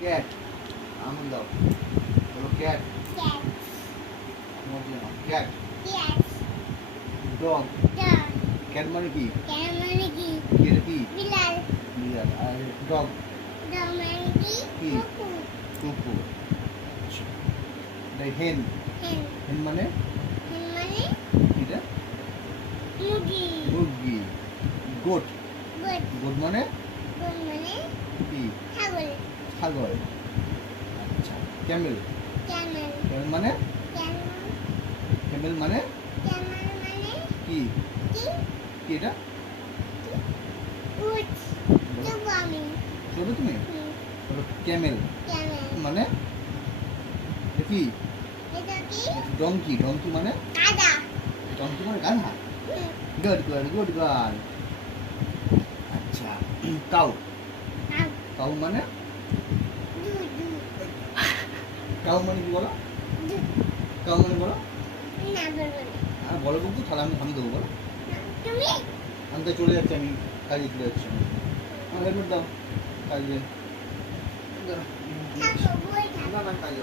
Cat আঙুল দাও বলো cat cat, cat cat, dog dog, cat মানে কি camel, কি এটা কি bilal, বিড়াল আর ডগ dog, কি? cuckoo, কুকুর আচ্ছা এটা হেন hen, হেন মানে hen মানে এটা মুরগি, মুরগি গোট goat, গোট মানে goat মানে কি ছাগল, ছাগল আচ্ছা ক্যামেল camel, ক্যামেল মানে camel, ক্যামেল মানে camel মানে কি কি? কি এটা উট, দেবো আমি, বলো তুমি বলো ক্যামেল camel, মানে এটা কি এটা কি? ডঙ্কি ডঙ্কি মানে গাধা, ডঙ্কি মানে গাধা গুড গার্ল আচ্ছা কাউ কাউ, কাউ মানে দুধ, কাউ মানে কি বলো দুধ, কাউ মানে বলো না বলবো না। হ্যাঁ বলো বলতো তাহলে আমি দেবো বলো তুমি আমি তো চলে যাচ্ছি আমি কাজে চলে যাচ্ছি আমার হেলমেট দাও কাজে থাকো, বই থাকো। না না কাজে